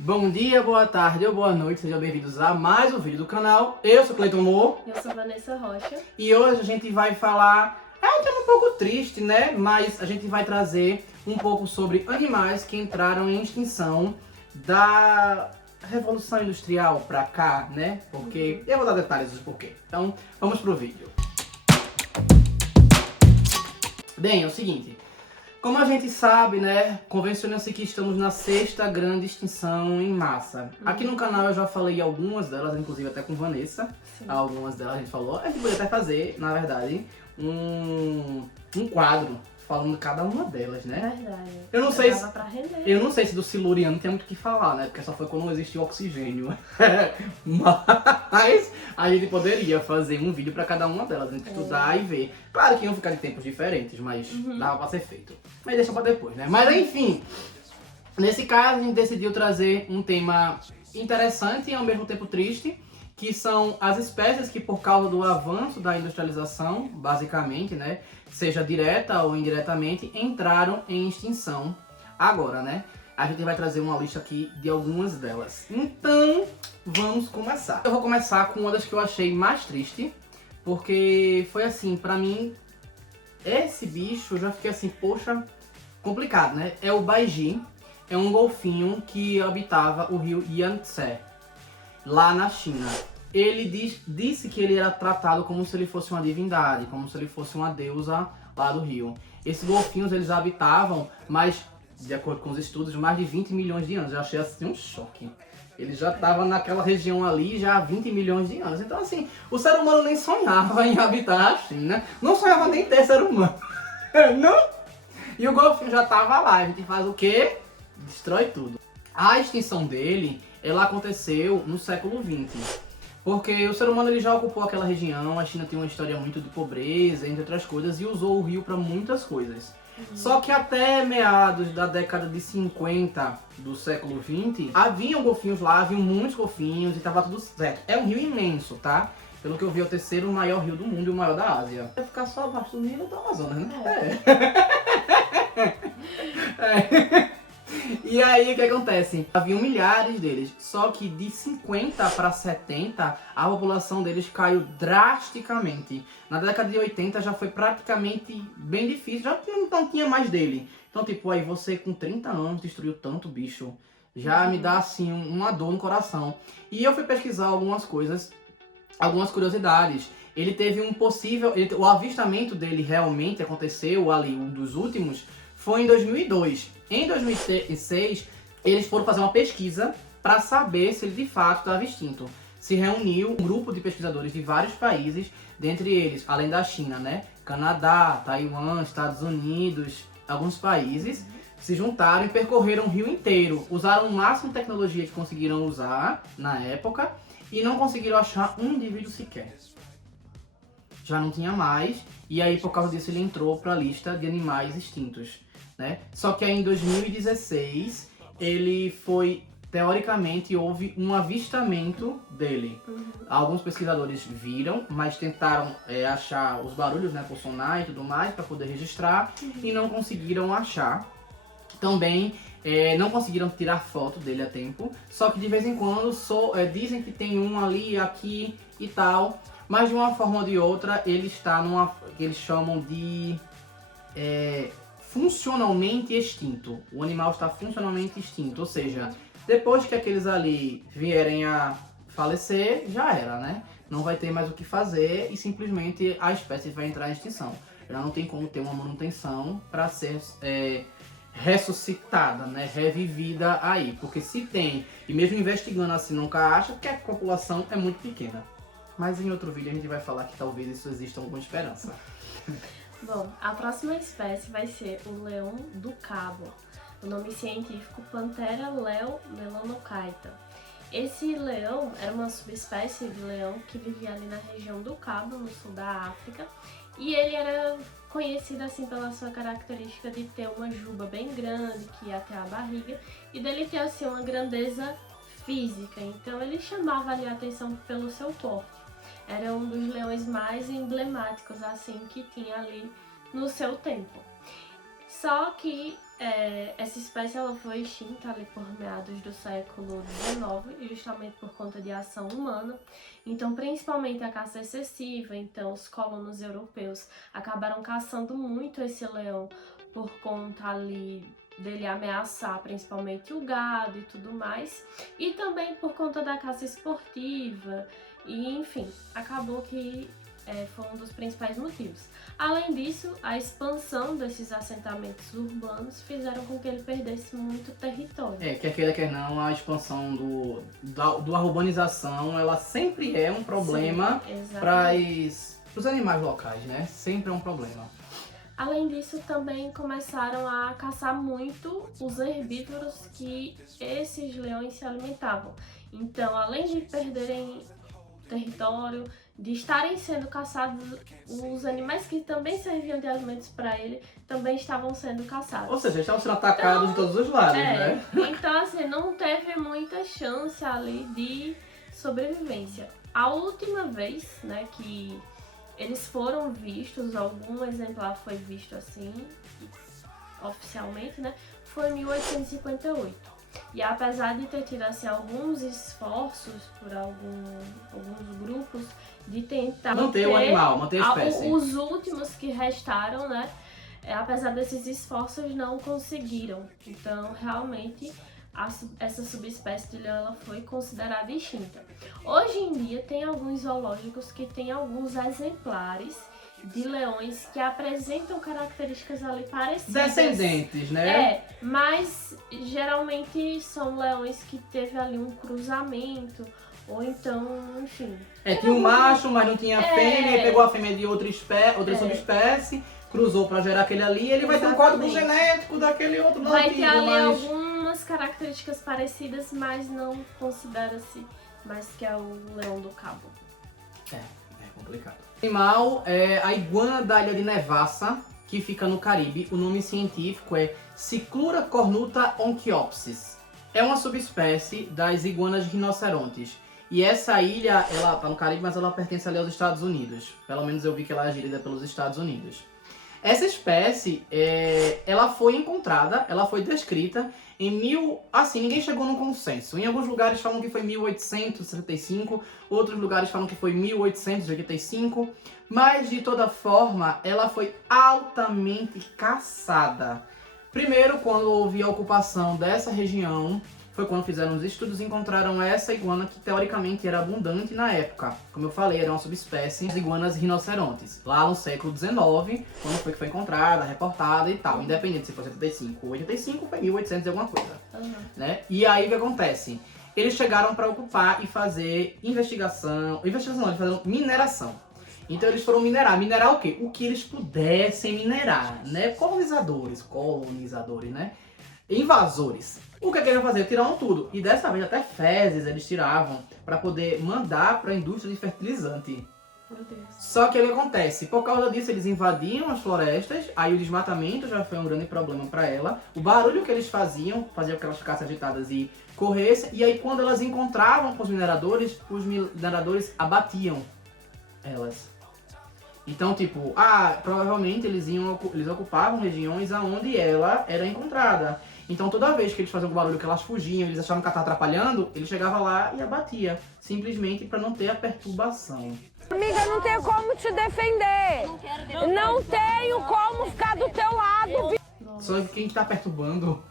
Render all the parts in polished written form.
Bom dia, boa tarde ou boa noite, sejam bem-vindos a mais um vídeo do canal. Eu sou Cleiton Moore. Eu sou Vanessa Rocha. E hoje a gente vai falar, um tema um pouco triste, né? Mas a gente vai trazer um pouco sobre animais que entraram em extinção da Revolução Industrial pra cá, né? Porque eu vou dar detalhes do porquê. Então, vamos pro vídeo. Bem, é o seguinte. Como a gente sabe, né, convenciona-se que estamos na sexta grande extinção em massa. Aqui no canal eu já falei algumas delas, inclusive até com Vanessa. Sim. Algumas delas a gente falou. A gente poderia até fazer, na verdade, um quadro falando de cada uma delas, né? Verdade. Eu não sei dava pra render. Eu não sei se do Siluriano tem muito o que falar, né? Porque só foi quando não existia oxigênio. Mas a gente poderia fazer um vídeo pra cada uma delas, a gente estudar e ver. Claro que iam ficar de tempos diferentes, mas dava pra ser feito. Mas deixa pra depois, né? Mas enfim, nesse caso a gente decidiu trazer um tema interessante e ao mesmo tempo triste, que são as espécies que, por causa do avanço da industrialização, basicamente, né, seja direta ou indiretamente, entraram em extinção agora, né? A gente vai trazer uma lista aqui de algumas delas. Então, vamos começar. Eu vou começar com uma das que eu achei mais triste, porque foi assim, pra mim, esse bicho, eu já fiquei assim, poxa, complicado, né? É o Baiji, é um golfinho que habitava o rio Yangtze, lá na China. Ele disse que ele era tratado como se ele fosse uma divindade, como se ele fosse uma deusa lá do rio. Esses golfinhos, eles habitavam, mas, de acordo com os estudos, mais de 20 milhões de anos. Eu achei assim um choque. Ele já estava naquela região ali já há 20 milhões de anos. Então assim, o ser humano nem sonhava em habitar a China, não sonhava nem ter ser humano. Não? E o golfinho já estava lá. A gente faz o quê? Destrói tudo. A extinção dele, ela aconteceu no século XX. Porque o ser humano ele já ocupou aquela região, a China tem uma história muito de pobreza, entre outras coisas, e usou o rio para muitas coisas. Só que até meados da década de 50 do século XX, haviam golfinhos lá, haviam muitos golfinhos e estava tudo certo. É um rio imenso, tá? Pelo que eu vi, é o terceiro maior rio do mundo e o maior da Ásia. Vai ficar só abaixo do Nilo do Amazonas, né? E aí, o que acontece? Haviam milhares deles, só que de 50 para 70, a população deles caiu drasticamente. Na década de 80 já foi praticamente bem difícil, já não tinha mais dele. Então, tipo, aí você com 30 anos destruiu tanto bicho, já me dá, assim, uma dor no coração. E eu fui pesquisar algumas coisas, algumas curiosidades. Ele teve um possível... o avistamento dele realmente aconteceu ali, um dos últimos, foi em 2002. Em 2006, eles foram fazer uma pesquisa para saber se ele de fato estava extinto. Se reuniu um grupo de pesquisadores de vários países, dentre eles, além da China, né? Canadá, Taiwan, Estados Unidos, alguns países, se juntaram e percorreram o rio inteiro. Usaram o máximo de tecnologia que conseguiram usar na época e não conseguiram achar um indivíduo sequer. Já não tinha mais, e aí por causa disso ele entrou para a lista de animais extintos, né? Só que aí em 2016 ele foi, teoricamente, houve um avistamento dele. Alguns pesquisadores viram, mas tentaram achar os barulhos, né, por sonar e tudo mais, para poder registrar, e não conseguiram achar. Também não conseguiram tirar foto dele a tempo, só que de vez em quando dizem que tem um ali, aqui e tal, mas de uma forma ou de outra ele está numa que eles chamam de funcionalmente extinto. O animal está funcionalmente extinto, ou seja, depois que aqueles ali vierem a falecer, já era, né? Não vai ter mais o que fazer e simplesmente a espécie vai entrar em extinção. Já não tem como ter uma manutenção para ser ressuscitada, né? Revivida aí. Porque se tem, e mesmo investigando assim, nunca acha, que a população é muito pequena. Mas em outro vídeo a gente vai falar que talvez isso exista alguma esperança. Bom, a próxima espécie vai ser o leão do cabo. O nome científico Panthera leo melanochaeta. Esse leão era uma subespécie de leão que vivia ali na região do Cabo, no sul da África. E ele era conhecido assim pela sua característica de ter uma juba bem grande, que ia até a barriga, e dele ter assim uma grandeza física. Então ele chamava ali a atenção pelo seu porte. Era um dos leões mais emblemáticos assim que tinha ali no seu tempo. Só que essa espécie ela foi extinta ali por meados do século XIX, justamente por conta de ação humana. Então, principalmente a caça excessiva, então os colonos europeus acabaram caçando muito esse leão por conta ali dele ameaçar principalmente o gado e tudo mais, e também por conta da caça esportiva, e enfim, acabou que foi um dos principais motivos. Além disso, a expansão desses assentamentos urbanos fizeram com que ele perdesse muito território. Quer queira, quer não, a expansão da urbanização, ela sempre é um problema para os animais locais, né? Sempre é um problema. Além disso, também começaram a caçar muito os herbívoros que esses leões se alimentavam. Então, além de perderem território, de estarem sendo caçados, os animais que também serviam de alimentos para ele também estavam sendo caçados. Ou seja, estavam sendo atacados de todos os lados, né? Então, assim, não teve muita chance ali de sobrevivência. A última vez, né, que eles foram vistos, algum exemplar foi visto assim, oficialmente, né, foi em 1858. E apesar de ter tido assim, alguns esforços por alguns grupos de tentar manter o animal, manter a espécie. Os últimos que restaram, né, apesar desses esforços, não conseguiram. Então, realmente, essa subespécie de leão ela foi considerada extinta. Hoje em dia, tem alguns zoológicos que têm alguns exemplares de leões que apresentam características ali parecidas. Descendentes, né? Mas geralmente são leões que teve ali um cruzamento, ou então, enfim. Tinha um macho, mas não tinha fêmea, e pegou a fêmea de outra subespécie, cruzou pra gerar aquele ali, ele vai ter um código genético daquele outro não vai ter ali algumas características parecidas, mas não considera-se mais que é o leão do cabo. É complicado. O animal é a iguana da ilha de Nevassa, que fica no Caribe. O nome científico é Cyclura cornuta onchiopsis. É uma subespécie das iguanas rinocerontes. E essa ilha, ela tá no Caribe, mas ela pertence ali aos Estados Unidos. Pelo menos eu vi que ela é gerida pelos Estados Unidos. Essa espécie, ela foi encontrada, ela foi descrita assim, ninguém chegou num consenso. Em alguns lugares falam que foi 1875, outros lugares falam que foi 1885, mas de toda forma, ela foi altamente caçada. Primeiro, quando houve a ocupação dessa região, foi quando fizeram os estudos e encontraram essa iguana que teoricamente era abundante na época. Como eu falei, era uma subespécie de iguanas rinocerontes. Lá no século XIX, quando foi que foi encontrada, reportada e tal. Independente se foi 75 ou 85, foi 1800 e alguma coisa. Né? E aí o que acontece? Eles chegaram para ocupar e fazer investigação não, eles fizeram mineração. Então eles foram minerar o quê? O que eles pudessem minerar, né? Colonizadores, né? Invasores. O que queriam fazer? Tiraram tudo. E dessa vez até fezes eles tiravam para poder mandar para a indústria de fertilizante. Meu Deus. Só que o que acontece? Por causa disso eles invadiam as florestas, aí o desmatamento já foi um grande problema para ela. O barulho que eles faziam com que elas ficassem agitadas e corressem. E aí quando elas encontravam com os mineradores abatiam elas. Então, tipo, provavelmente eles ocupavam regiões aonde ela era encontrada. Então, toda vez que eles faziam o barulho que elas fugiam, eles achavam que ela estava atrapalhando, ele chegava lá e abatia, simplesmente para não ter a perturbação. Amiga, não tenho como te defender. Não tenho como ficar do teu lado. Só que quem tá perturbando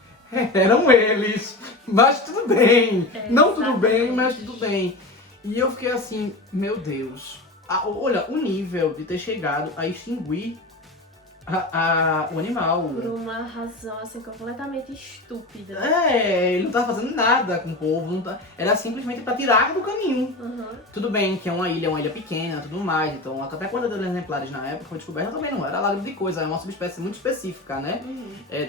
eram eles. Mas tudo bem. Não tudo bem, mas tudo bem. E eu fiquei assim, meu Deus. Olha, o nível de ter chegado a extinguir o animal. Por uma razão assim completamente estúpida. Ele não tá fazendo nada com o povo, era simplesmente pra tirar do caminho. Tudo bem que é uma ilha pequena, tudo mais, então até quando dos exemplares na época foi descoberta também não era lágrima de coisa, é uma subespécie muito específica, né?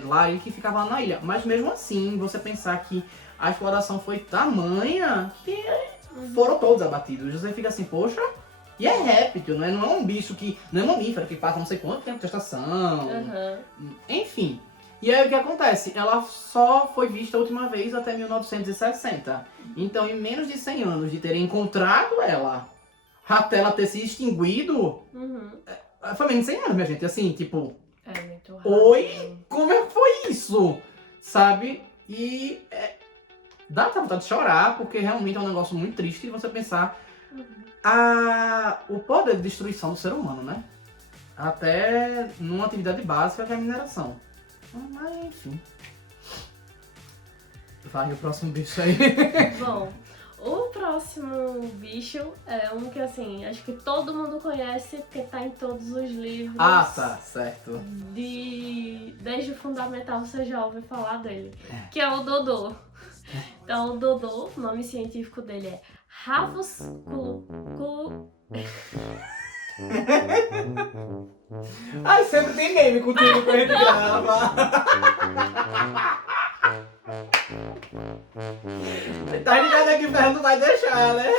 Lá ele que ficava lá na ilha. Mas mesmo assim, você pensar que a exploração foi tamanha que foram todos abatidos. Você fica assim, poxa. E é réptil, né? Não é um bicho que... Não é mamífero, que passa não sei quanto tempo de gestação. Enfim. E aí o que acontece? Ela só foi vista a última vez até 1960. Então, em menos de 100 anos de terem encontrado ela, até ela ter se extinguido, foi menos de 100 anos, minha gente. Assim, tipo... muito rápido. Oi? Como é que foi isso? Sabe? E dá vontade de chorar, porque realmente é um negócio muito triste de você pensar o poder de destruição do ser humano, né? Até numa atividade básica que é a mineração. Mas enfim. Vai o próximo bicho aí. Bom, o próximo bicho é um que, assim, acho que todo mundo conhece, porque tá em todos os livros. Ah, tá, certo. Desde o fundamental você já ouviu falar dele, que é o Dodô. Então, o Dodô, o nome científico dele é Ravus Ai, sempre tem meme contigo que a gente grava. Tá ligado aqui, o Fernando vai deixar, né?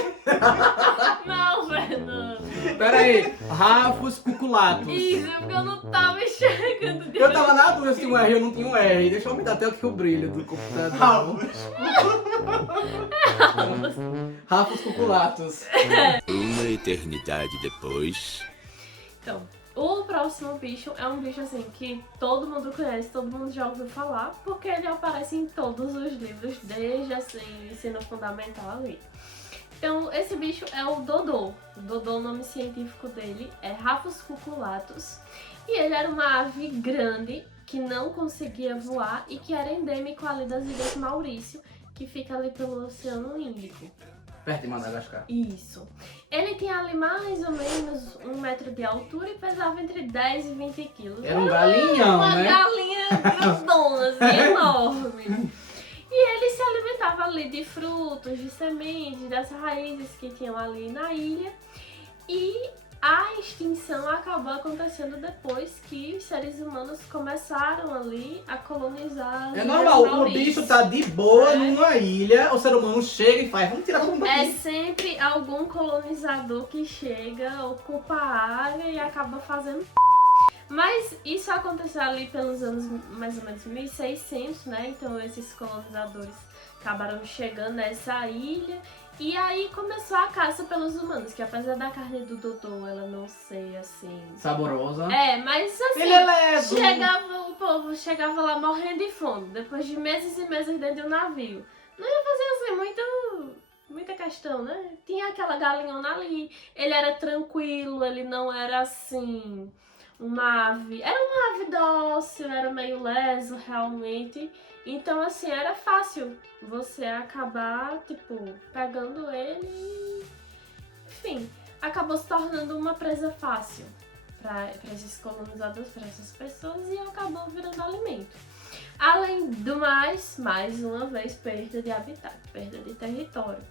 Não, Fernando. Pera aí, Rafus cuculatus. Isso, é porque eu não tava enxergando. Eu tava na dúvida se tinha um R ou não tinha um R. Deixa eu aumentar até aqui o brilho do computador. Rafus cuculatus. Uma eternidade depois. Então, o próximo bicho é um bicho assim que todo mundo conhece, todo mundo já ouviu falar, porque ele aparece em todos os livros, desde assim, o ensino fundamental ali. Então, esse bicho é o Dodô. O Dodô, o nome científico dele é Ravus cuculatus. E ele era uma ave grande que não conseguia voar e que era endêmico ali das Ilhas Maurício, que fica ali pelo Oceano Índico. Perto de Madagascar. Isso. Ele tinha ali mais ou menos 1 metro de altura e pesava entre 10 e 20 quilos. Era um galinhão, Uma né? galinha grandona, assim, enorme. E ele se alimentava ali de frutos, de sementes, das raízes que tinham ali na ilha. E a extinção acabou acontecendo depois que os seres humanos começaram ali a colonizar as É Ilhas normal, o Maurício. bicho tá de boa numa ilha, o ser humano chega e faz, vamos tirar todo mundo É daqui. sempre algum colonizador que chega, ocupa a área e acaba fazendo. Mas isso aconteceu ali pelos anos mais ou menos 1600, né? Então esses colonizadores acabaram chegando nessa ilha e aí começou a caça pelos humanos, que apesar da carne do Dodô ela não ser assim... Saborosa. mas assim, Ele é leve. o povo chegava lá morrendo de fome, depois de meses e meses dentro de um navio. Não ia fazer assim muita questão, né? Tinha aquela galinhona ali, ele era tranquilo, ele não era assim uma ave, era uma ave dócil, era meio leso realmente, então assim, era fácil você acabar, tipo, pegando ele e, enfim, acabou se tornando uma presa fácil para esses colonizadores, para essas pessoas e acabou virando alimento. Além do mais uma vez, perda de habitat, perda de território.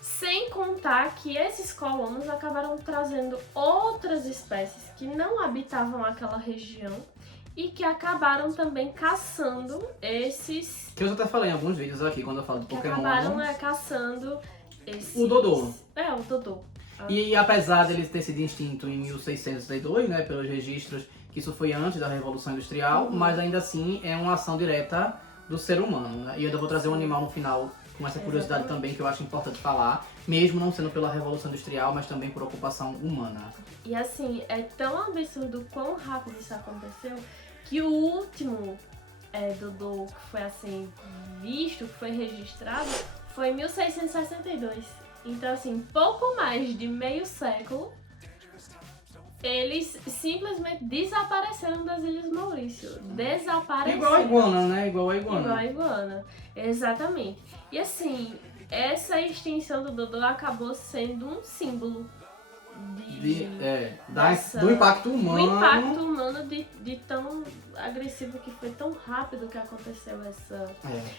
Sem contar que esses colonos acabaram trazendo outras espécies que não habitavam aquela região e que acabaram também caçando esses... Que eu já até falei em alguns vídeos aqui, quando eu falo de que Pokémon. acabaram caçando esses... O Dodô. O Dodô. E apesar dele ter sido extinto em 1662, né, pelos registros, que isso foi antes da Revolução Industrial, mas ainda assim é uma ação direta do ser humano, né? E eu ainda vou trazer um animal no final com essa curiosidade também, que eu acho importante falar, mesmo não sendo pela Revolução Industrial, mas também por ocupação humana. E assim, é tão absurdo quão rápido isso aconteceu, que o último Dodô que foi assim visto, que foi registrado, foi em 1662. Então assim, pouco mais de meio século, eles simplesmente desapareceram das Ilhas Maurício. Desapareceram. Igual a iguana, né? Igual a iguana. Igual a iguana, exatamente. E assim, essa extinção do Dodô acabou sendo um símbolo do impacto humano. Do impacto humano de tão agressivo que foi, tão rápido que aconteceu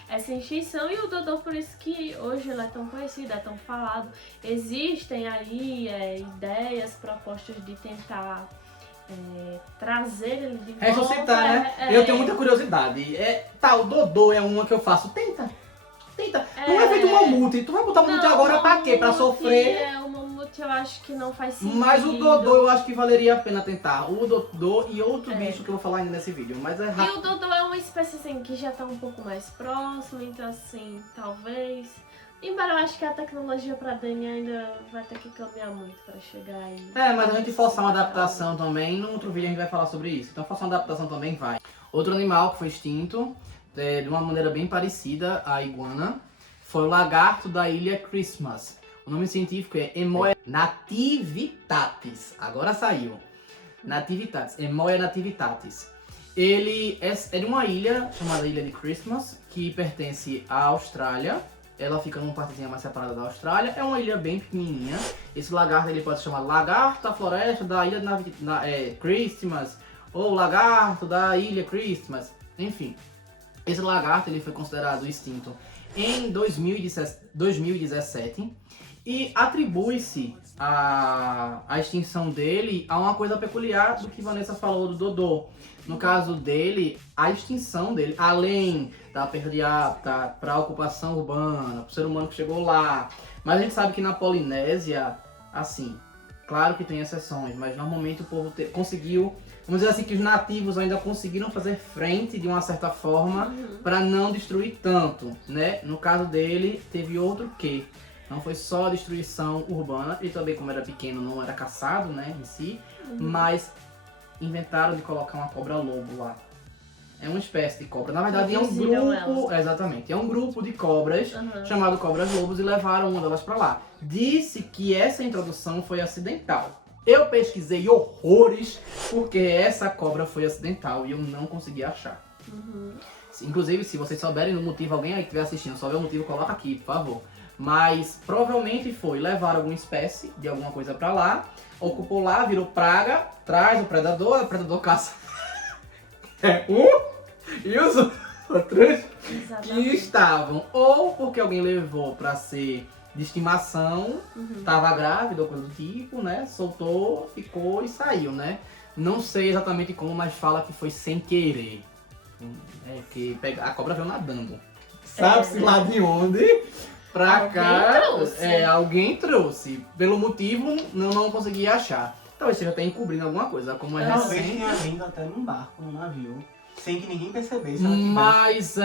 essa extinção. E o Dodô, por isso que hoje ele é tão conhecido, é tão falado. Existem aí ideias, propostas de tentar trazer ele de volta. Ressuscitar, né? Eu tenho muita curiosidade. O Dodô é uma que eu faço. Tenta. Não é feito um mamute. Tu vai botar um mamute agora pra quê? Pra sofrer? O mamute eu acho que não faz sentido. Mas o Dodô eu acho que valeria a pena tentar. O Dodô e outro bicho que eu vou falar ainda nesse vídeo. Mas é rápido. E o Dodô é uma espécie assim que já tá um pouco mais próximo, então assim, talvez. Embora eu acho que a tecnologia pra Dani ainda vai ter que caminhar muito pra chegar aí. Mas a gente forçar uma adaptação também, no outro vídeo a gente vai falar sobre isso. Então forçar uma adaptação também vai. Outro animal que foi extinto, de uma maneira bem parecida à iguana, foi o lagarto da ilha Christmas. O nome científico é Emoia nativitatis. Agora saiu. Nativitatis. Emoia nativitatis. Ele é de uma ilha chamada Ilha de Christmas, que pertence à Austrália. Ela fica numa partezinha mais separada da Austrália. É uma ilha bem pequenininha. Esse lagarto ele pode se chamar lagarto da floresta da ilha de Christmas. Ou lagarto da ilha Christmas. Enfim. Esse lagarto ele foi considerado extinto em 2017. E atribui-se a extinção dele a uma coisa peculiar do que Vanessa falou do Dodô. No caso dele, a extinção dele, além da perda de hábitat, para a ocupação urbana, para o ser humano que chegou lá. Mas a gente sabe que na Polinésia, assim, claro que tem exceções, mas normalmente o povo conseguiu, vamos dizer assim, que os nativos ainda conseguiram fazer frente de uma certa forma para não destruir tanto, né? No caso dele, teve outro quê? Não foi só a destruição urbana, ele também, como era pequeno, não era caçado, né, em si, mas inventaram de colocar uma cobra-lobo lá. É uma espécie de cobra. Na verdade, é um grupo... Exatamente. É um grupo de cobras chamado cobras-lobos e levaram uma delas pra lá. Disse que essa introdução foi acidental. Eu pesquisei horrores porque essa cobra foi acidental e eu não consegui achar. Inclusive, se vocês souberem do motivo, alguém aí que estiver assistindo, souber o motivo, coloca aqui, por favor. Mas provavelmente foi levar alguma espécie de alguma coisa pra lá, ocupou lá, virou praga, traz o predador caça e os outros que estavam ou porque alguém levou pra ser de estimação, tava grávida ou coisa do tipo, né? Soltou, ficou e saiu, né? Não sei exatamente como, mas fala que foi sem querer. Que a cobra veio nadando. Sabe-se lá de onde? Pra cá, alguém trouxe. Pelo motivo, não consegui achar. Talvez esteja até encobrindo alguma coisa, como é recente. Talvez tenha vindo até num barco, num navio, sem que ninguém percebesse. Mas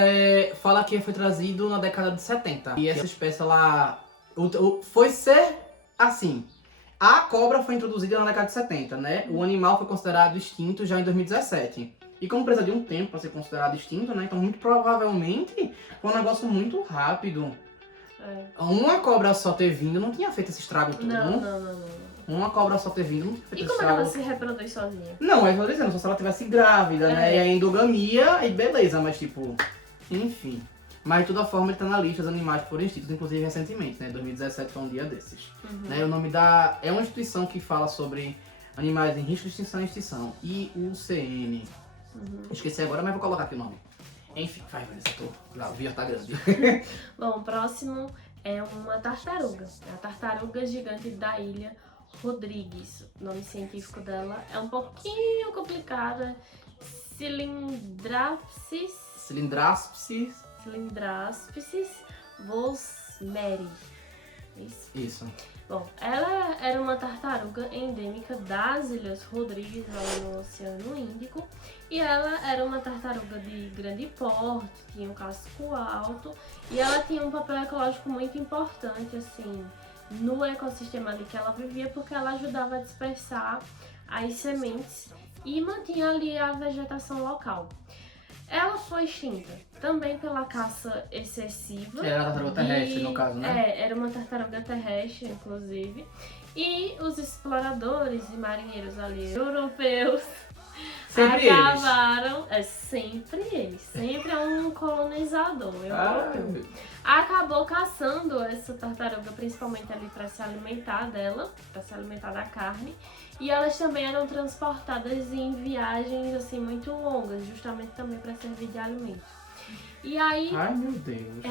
fala que foi trazido na década de 70. E essa espécie, ela... foi ser assim. A cobra foi introduzida na década de 70, né? O animal foi considerado extinto já em 2017. E como precisa de um tempo para ser considerado extinto, né? Então, muito provavelmente, foi um negócio muito rápido. Uma cobra só ter vindo não tinha feito esse estrago todo. Não. Uma cobra só ter vindo não tinha feito E esse como estrago. ela se reproduz sozinha? Não, é o que eu tô dizendo, só se ela estivesse grávida, né? E a endogamia, aí beleza, mas tipo... Enfim. Mas de toda forma ele tá na lista dos animais que foram extintos, inclusive recentemente, né? 2017 foi um dia desses. Né? O nome é uma instituição que fala sobre animais em risco de extinção e extinção. IUCN. Esqueci agora, mas vou colocar aqui o nome. Enfim, vai, Vanessa, o vídeo tá grande. Bom, o próximo é uma tartaruga. É a tartaruga gigante da ilha Rodrigues. O nome científico dela é um pouquinho complicado. Cilindraspis vosmeri. Isso. Bom, ela era uma tartaruga endêmica das Ilhas Rodrigues, lá no Oceano Índico. E ela era uma tartaruga de grande porte, tinha um casco alto. E ela tinha um papel ecológico muito importante, assim, no ecossistema ali que ela vivia, porque ela ajudava a dispersar as sementes e mantinha ali a vegetação local. Ela foi extinta também pela caça excessiva. Era uma tartaruga terrestre, no caso, né? Era uma tartaruga terrestre, inclusive. E os exploradores e marinheiros ali europeus acabaram... Sempre é um colonizador europeu. Acabou caçando essa tartaruga, principalmente ali para se alimentar dela, para se alimentar da carne. E elas também eram transportadas em viagens assim muito longas, justamente também para servir de alimento. E aí... Ai, meu Deus.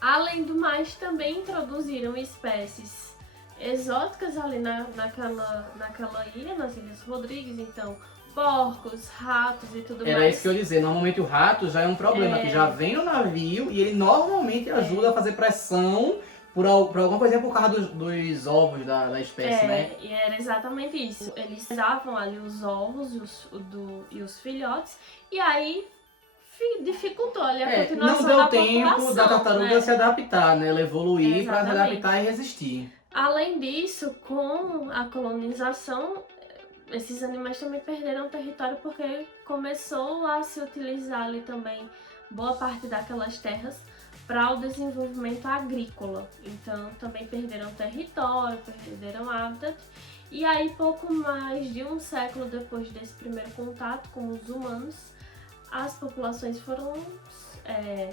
Além do mais, também introduziram espécies exóticas ali naquela ilha, nas Ilhas Rodrigues, então porcos, ratos e tudo mais. Era isso que eu ia dizer, normalmente o rato já é um problema, que já vem no navio e ele normalmente ajuda a fazer pressão por alguma coisa por causa dos ovos da espécie, né? E era exatamente isso. Eles usavam ali os ovos e os filhotes e aí dificultou ali a Não continuação deu da tempo população, da tartaruga né? se adaptar, né? Ela evoluir para se Exatamente. adaptar e resistir. Além disso, com a colonização, esses animais também perderam território porque começou a se utilizar ali também boa parte daquelas terras para o desenvolvimento agrícola. Então também perderam território, perderam hábitat. E aí, pouco mais de um século depois desse primeiro contato com os humanos, as populações foram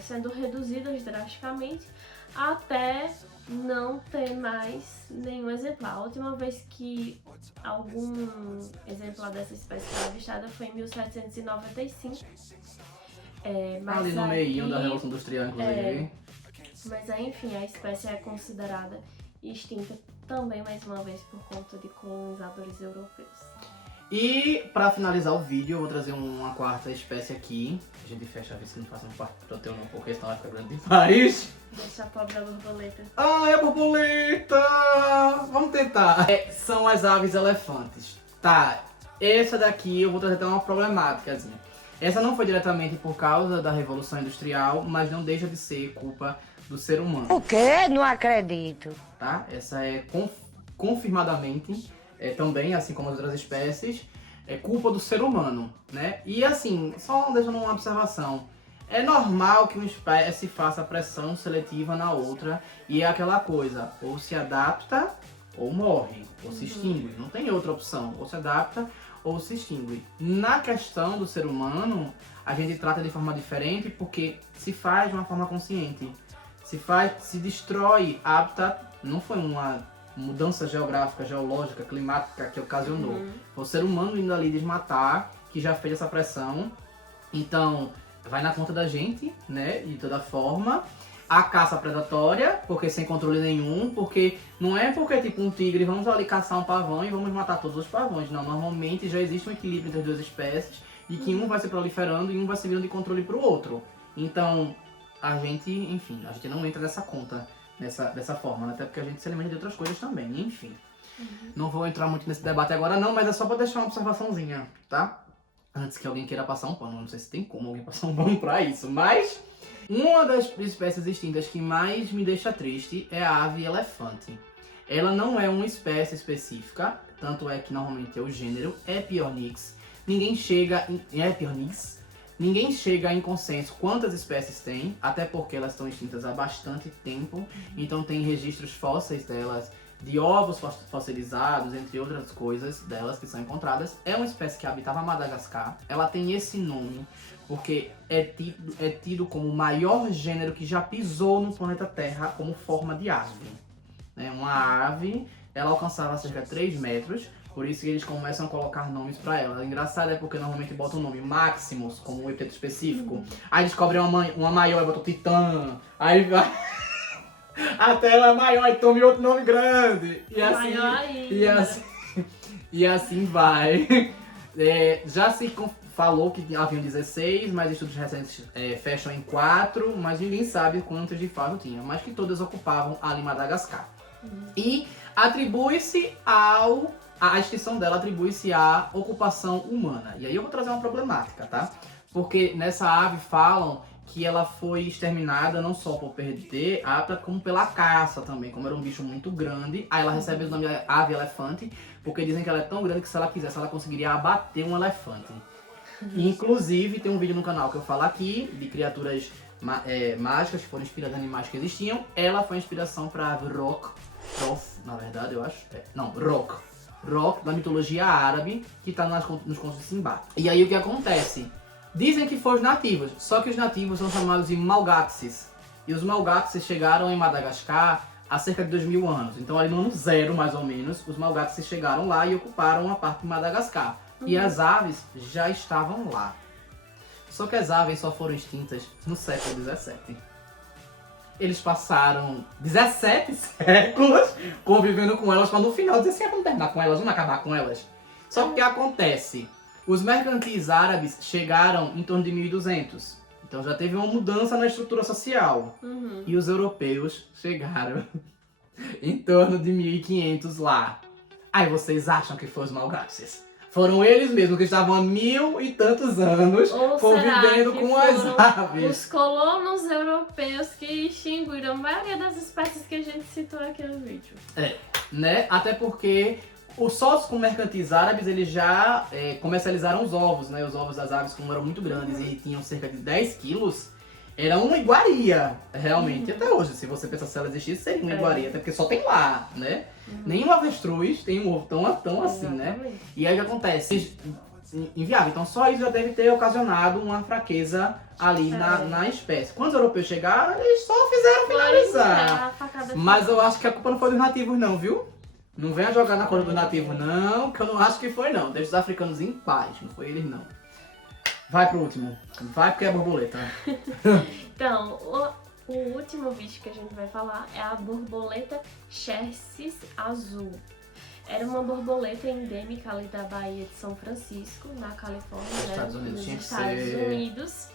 sendo reduzidas drasticamente até não ter mais nenhum exemplar. A última vez que algum exemplar dessa espécie foi avistada foi em 1795. Mas Ali no meio da aí- Revolução Industrial, inclusive. Mas aí, enfim, a espécie é considerada extinta também, mais uma vez, por conta de colonizadores europeus. E pra finalizar o vídeo, eu vou trazer uma quarta espécie aqui. A gente fecha, ver se não faz um quarto proteu não, porque senão vai ficar grande demais. Deixa a pobre borboleta. Ai, a borboleta! Vamos tentar. São as aves elefantes. Tá, essa daqui eu vou trazer até uma problemáticazinha. Essa não foi diretamente por causa da Revolução Industrial, mas não deixa de ser culpa do ser humano. O quê? Não acredito. Tá? Essa é confirmadamente, também, assim como as outras espécies, é culpa do ser humano, né? E assim, só deixando uma observação, é normal que uma espécie faça pressão seletiva na outra e é aquela coisa, ou se adapta ou morre, ou se extingue, não tem outra opção, ou se adapta ou se extingue. Na questão do ser humano, a gente trata de forma diferente porque se faz de uma forma consciente. Se destrói hábitat, não foi uma mudança geográfica, geológica, climática que ocasionou. Foi o ser humano indo ali desmatar, que já fez essa pressão. Então, vai na conta da gente, né, de toda forma. A caça predatória, porque sem controle nenhum, porque não é porque tipo um tigre, vamos ali caçar um pavão e vamos matar todos os pavões. Não, normalmente já existe um equilíbrio entre as duas espécies e que um vai se proliferando e um vai servindo de controle para o outro. Então, a gente não entra nessa conta dessa forma, né? Até porque a gente se alimenta de outras coisas também, enfim. Não vou entrar muito nesse debate agora não, mas é só para deixar uma observaçãozinha, tá? Antes que alguém queira passar um pano, não sei se tem como alguém passar um pano pra isso, mas uma das espécies extintas que mais me deixa triste é a ave elefante. Ela não é uma espécie específica, tanto é que normalmente é o gênero Epiornix. Ninguém chega em consenso quantas espécies tem, até porque elas estão extintas há bastante tempo, então tem registros fósseis delas, de ovos fossilizados, entre outras coisas delas que são encontradas. É uma espécie que habitava Madagascar. Ela tem esse nome porque é tido como o maior gênero que já pisou no planeta Terra como forma de ave. Uma ave, ela alcançava cerca de 3 metros, por isso que eles começam a colocar nomes pra ela. O engraçado é porque normalmente botam o nome Maximus, como um epíteto específico. Aí descobrem uma maior e botam Titã. Aí vai... Até ela é maior e tome outro nome grande. E assim vai. Já se falou que haviam 16, mas estudos recentes fecham em 4, mas ninguém sabe quantos de fato tinha. Mas que todas ocupavam ali Madagascar. E atribui-se a extinção dela atribui-se à ocupação humana. E aí eu vou trazer uma problemática, tá? Porque nessa ave falam que ela foi exterminada não só por perder hábitat, como pela caça também, como era um bicho muito grande. Aí ela recebe o nome de ave elefante, porque dizem que ela é tão grande que se ela quisesse, ela conseguiria abater um elefante. Inclusive, tem um vídeo no canal que eu falo aqui, de criaturas mágicas que foram inspiradas em animais que existiam. Ela foi a inspiração para a ave Roc, na verdade, eu acho. Roc, da mitologia árabe, que está nos contos de Simba. E aí o que acontece? Dizem que foram os nativos, só que os nativos são chamados de Malgaxes. E os Malgaxes chegaram em Madagascar há cerca de 2000 anos. Então ali no ano 0, mais ou menos, os Malgaxes chegaram lá e ocuparam uma parte de Madagascar. E as aves já estavam lá. Só que as aves só foram extintas no século 17. Eles passaram 17 séculos convivendo com elas para no final dizer assim, vamos terminar com elas, vamos acabar com elas. Só que o que acontece? Os mercantis árabes chegaram em torno de 1200. Então já teve uma mudança na estrutura social. E os europeus chegaram em torno de 1500 lá. Aí vocês acham que foi os Malgaxes? Foram eles mesmos que estavam há 1000 e tantos anos Ou convivendo será que com as foram aves. os colonos europeus que extinguiram a maioria das espécies que a gente citou aqui no vídeo? Né? Até porque os sócios com mercantis árabes, eles já comercializaram os ovos, né? Os ovos das aves, como eram muito grandes e tinham cerca de 10 quilos, era uma iguaria, realmente. Até hoje, se você pensar se ela existisse, seria uma iguaria, até porque só tem lá, né? Nenhum avestruz tem um ovo tão assim, né? Exatamente. E aí o que acontece? Inviável. Então só isso já deve ter ocasionado uma fraqueza ali na espécie. Quando os europeus chegaram, eles só fizeram finalizar. A facada Mas final. eu acho que a culpa não foi dos nativos não, viu? Não venha jogar na conta dos nativos não, que eu não acho que foi não. Deixa os africanos em paz, não foi eles não. Vai pro último. Vai porque é borboleta. Então, o último bicho que a gente vai falar é a borboleta Xerxes azul. Era uma borboleta endêmica ali da Baía de São Francisco, na Califórnia, né, Estados Unidos, nos tinha que Estados ser. Unidos.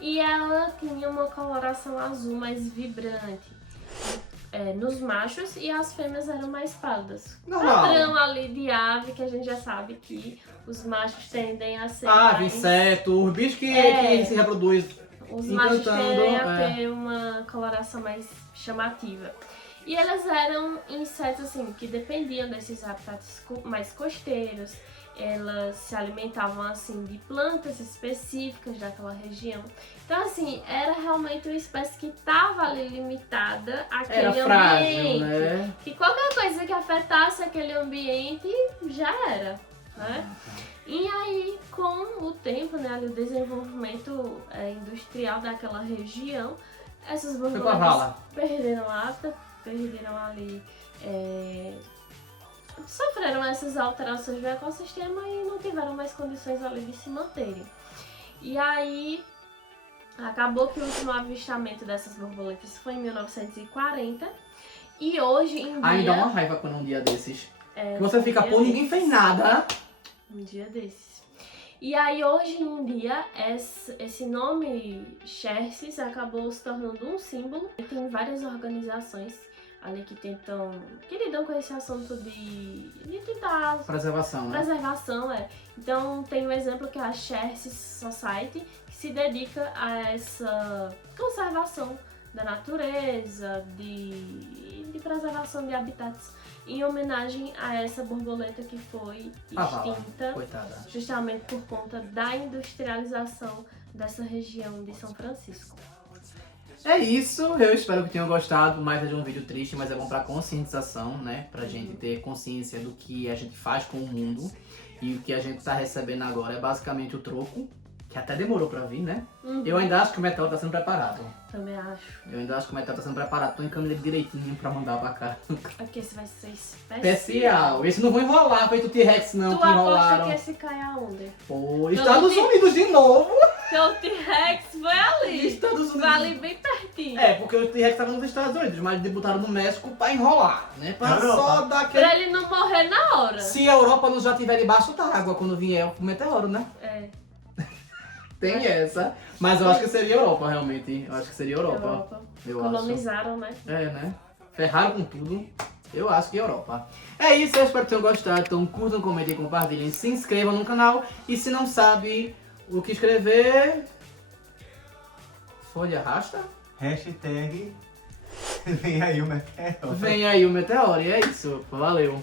E ela tinha uma coloração azul mais vibrante nos machos e as fêmeas eram mais pálidas. Normal. Padrão ali de ave, que a gente já sabe que os machos tendem a ser Ave, mais... inseto, os bichos que se reproduzem. Os machos encantando, tendem a ter uma coloração mais chamativa. E elas eram insetos assim que dependiam desses habitats mais costeiros. Elas se alimentavam assim de plantas específicas daquela região. Então assim, era realmente uma espécie que estava ali limitada àquele Era frágil, ambiente. né? Que qualquer coisa que afetasse aquele ambiente já era, né? E aí, com o tempo, né, ali, o desenvolvimento industrial daquela região, essas Foi com a borboletas vala. perderam o hábitat, perderam ali, sofreram essas alterações do ecossistema e não tiveram mais condições ali de se manterem. E aí, acabou que o último avistamento dessas borboletas foi em 1940 e hoje em dia... Aí dá uma raiva quando um dia desses. é, Que você fica, um dia pô, ninguém desses. fez nada. Um dia desses. E aí, hoje em dia, esse nome Xerxes acabou se tornando um símbolo. E tem várias organizações ali que lidam com esse assunto de tentar Preservação, né? preservação, Então, tem um exemplo que é a Xerxes Society, que se dedica a essa conservação da natureza, de preservação de habitats, em homenagem a essa borboleta que foi extinta Coitada. justamente por conta da industrialização dessa região de São Francisco. É isso, eu espero que tenham gostado. Mais de um vídeo triste, mas é bom pra conscientização, né? Pra gente ter consciência do que a gente faz com o mundo. E o que a gente tá recebendo agora é basicamente o troco, que até demorou pra vir, né? Eu ainda acho que o meteoro tá sendo preparado. Também acho. Eu ainda acho que o meteoro tá sendo preparado. Tô encaminhando ele direitinho pra mandar pra cá. Aqui esse vai ser Especial. Esse não vou enrolar, feito o T-Rex não, Tu que aposta enrolaram. que esse cai aonde? Pô, Estados Unidos de novo. Porque o T-Rex foi ali. Estados Unidos. Foi ali bem pertinho. É, porque o T-Rex tava nos Estados Unidos, mas debutaram no México pra enrolar, né? Pra Europa. só dar aquele... Pra ele não morrer na hora. Se a Europa não já estiver debaixo d'água quando vier o meteoro, né? É. Tem essa. Mas eu acho que seria Europa, realmente. Eu acho que seria Europa. Eu Colonizaram, né? acho. É, né? Ferraram com tudo. Eu acho que é Europa. É isso, eu espero que tenham gostado. Então curtam, comentem, compartilhem, se inscrevam no canal. E se não sabe o que escrever... Folha rasta? Hashtag vem aí o meteoro. Vem aí o meteoro. E é isso. Valeu.